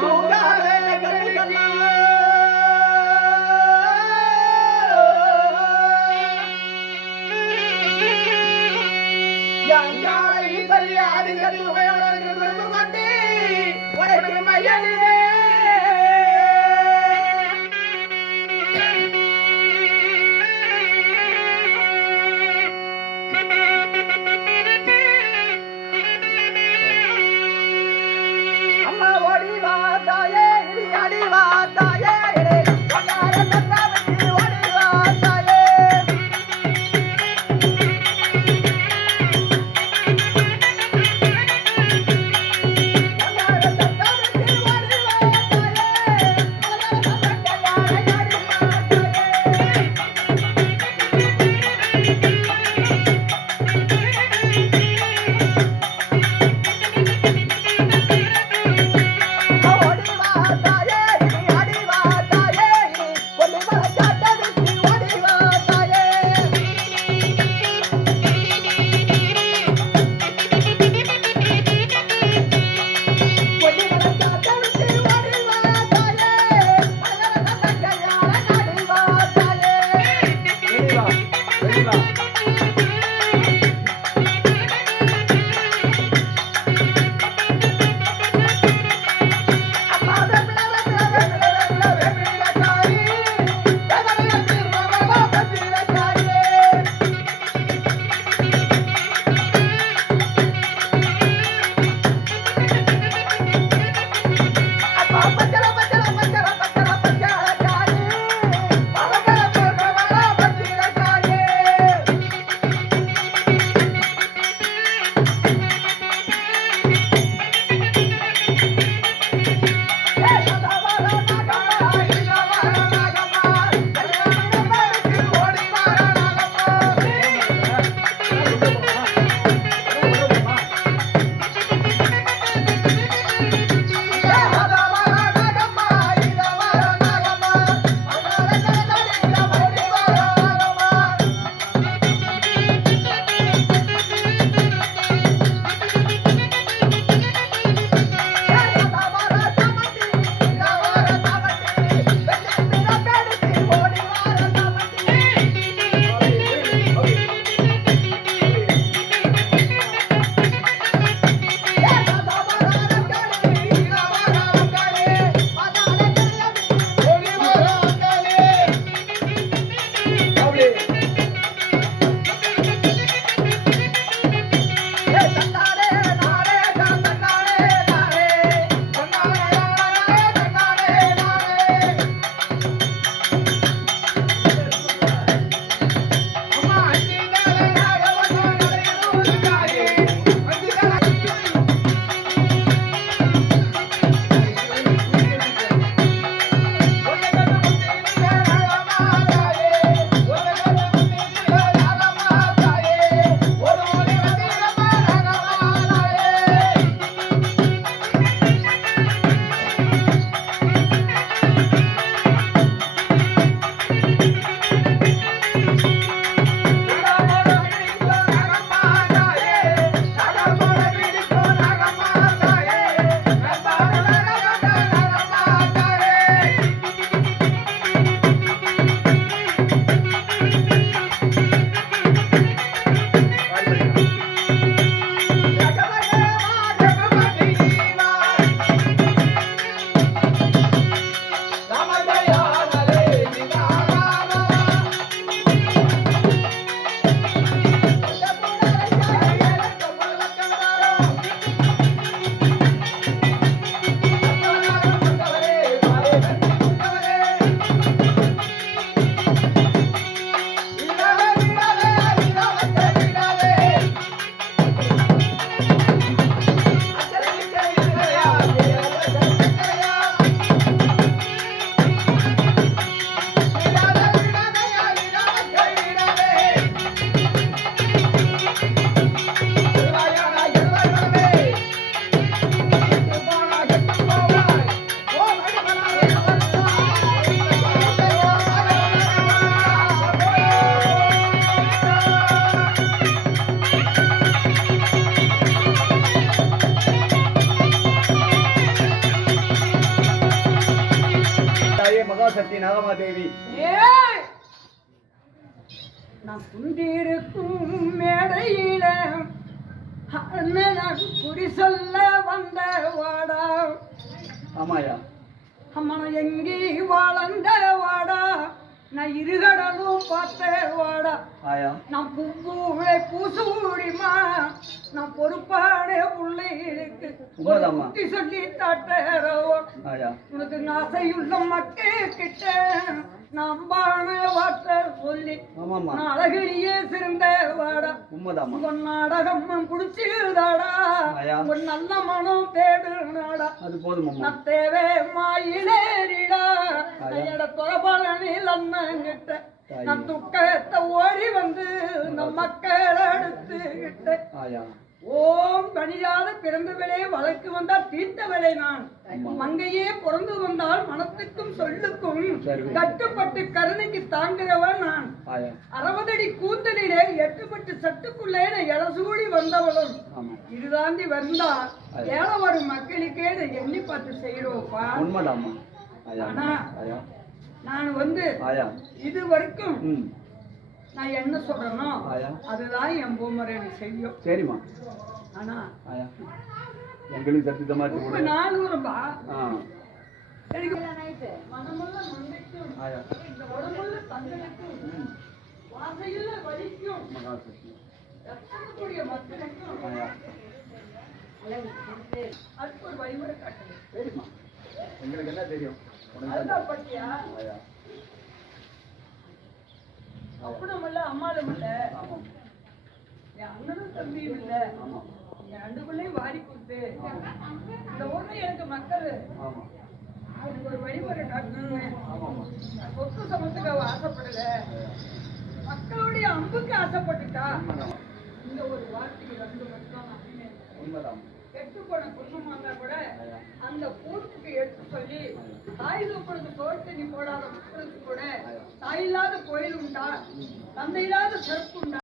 தூங்காதே கண்ணுக்கண்ணா யாங்காரை தள்ளியாடி கரும்பு கொட்டி உனக்கு மயலிலே அம்மா ஓடி வா தாயே மகாசக்தி நாகமாதேவி. ஏய் நான் குந்திருக்கும் மேடையில அண்ணன் குறி சொல்ல வந்த வாடா. ஆமாயா. அம்மன எங்கே வாழ்ந்த வாடா, நான் இருகடலும் பார்த்த வாடா. ஆயா. நான் பூவே பூசூடிமா, நான் பொறுப்பான உள்ளே இருக்கு குட்டி சொல்லி தாட்டரவா. உனக்கு ஆசையுள்ள மக்கள் கிட்ட நம்பான வார்த்தை சொல்லி நான் அழகிலேயே சிறந்த வாடா. உன் நாடகம் குடிச்சிருதாடா, உன் நல்ல மனம் தேடுனாடா. நான் தேவை மாயிலேறிடா, என்னோட தொலைபாளனில் அண்ணங்கிட்ட நான் துக்கத்தை ஓடி வந்து நம் மக்கள் எடுத்துக்கிட்ட. ஓம் கனியாத பிறந்தவளே வழக்கு வந்தால் தீர்த்தவளே நான் மங்கையே பிறந்து வந்தால் மனத்துக்கும் சொல்லுக்கும் கட்டுப்பட்டு கருணைக்கு தாங்குகிறவன் நான். 60 அடி கூந்தலிலே 8 பட்டு சட்டுக்குள்ளே எலசூடி வந்தவளும் இதுதாண்டி வந்தா ஏழ வரும் மக்களுக்கே எண்ணி பார்த்து செய்யறோம்ப்பா. ஆனா நான் வந்து இது வரைக்கும் நான் என்ன சொல்றேனோ அதுதான் என் பூமரை செய்யும். சரிம்மா. ஆனா எங்களுக்கு சத்தியமா 400 எனக்கு மனமுள்ள மண்டைக்கும் இந்த உடம்புள்ள தங்கனுக்கும் வாசையுள்ள வலிக்கும் ரத்தக்கூடிய மக்களுக்கும் அதுக்கு ஒரு வழிமுறை காட்டுது. சரிம்மா. எங்களுக்கு என்ன தெரியும்? அதுதான் பட்டியா அப்பனும் இல்ல அம்மாலும் இல்ல, என் அண்ணனும் தம்பியும் இல்ல, என் 2 பிள்ளையும் வாரி கொடுத்து இந்த ஊர்ல எனக்கு மக்கள் அதுக்கு ஒரு வழிமுறை காட்டணும்னு சொத்து சமத்துக்கு ஆசைப்படல, மக்களுடைய அம்புக்கு ஆசைப்பட்டுட்டா இந்த ஒரு வார்த்தைக்கு 2 வருஷம் கெட்டு போன குடும்பமா இருந்தா கூட அந்த கூட்டுக்கு எடுத்து சொல்லி தாய் தூப்பனுக்கு சோறு தண்ணி போடாத மக்களுக்கு கூட தாயில்லாத கோயில் உண்டா, தந்தை இல்லாத சிறப்பு உண்டா.